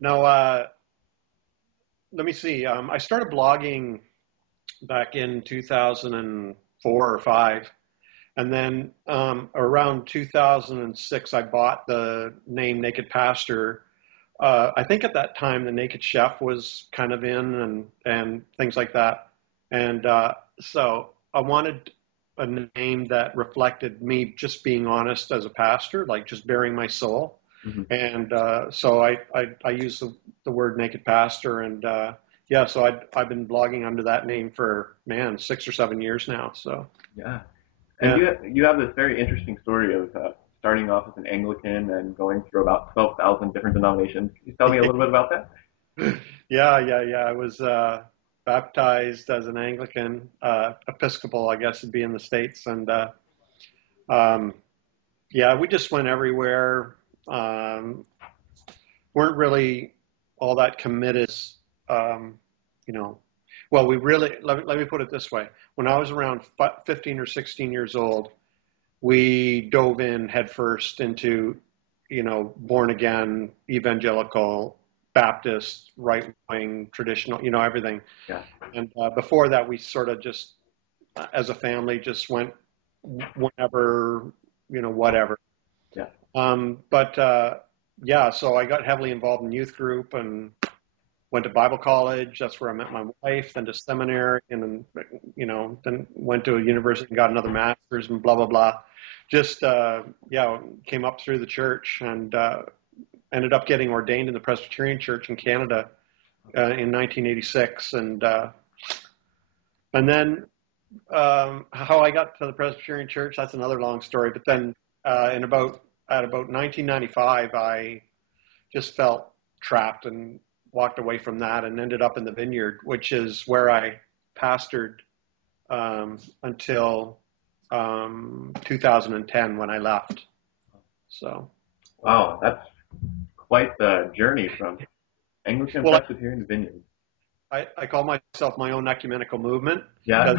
No, let me see. I started blogging back in 2004 or five. And then around 2006, I bought the name Naked Pastor. I think at that time the Naked Chef was kind of in and things like that. And so I wanted a name that reflected me just being honest as a pastor, like just bearing my soul. Hmm. And so I use the word Naked Pastor. And yeah, so I've been blogging under that name for, man, 6 or 7 years now. So, Yeah. And yeah. you have this very interesting story of starting off as an Anglican and going through about 12,000 different denominations. Can you tell me a little bit about that? Yeah. I was baptized as an Anglican, Episcopal, I guess it'd be in the States, and um, yeah, we just went everywhere. Um, weren't really all that committed, um, you know. Well, we really let me put it this way: when I was around 15 or 16 years old, we dove in headfirst into, born again, evangelical, Baptist, right wing, traditional, everything. Yeah. And before that, we sort of just, as a family, just went whenever, whatever. Yeah. But yeah, so I got heavily involved in youth group and went to Bible college. That's where I met my wife. Then to seminary, and then then went to a university and got another master's and blah blah blah. Just yeah, came up through the church and ended up getting ordained in the Presbyterian Church in Canada in 1986, and then how I got to the Presbyterian Church, that's another long story. But then at about 1995, I just felt trapped and walked away from that and ended up in the vineyard, which is where I pastored until 2010 when I left. So, Wow, that's quite the journey from Anglican well, Presbyterian to Vineyard. I call myself my own ecumenical movement. Yeah.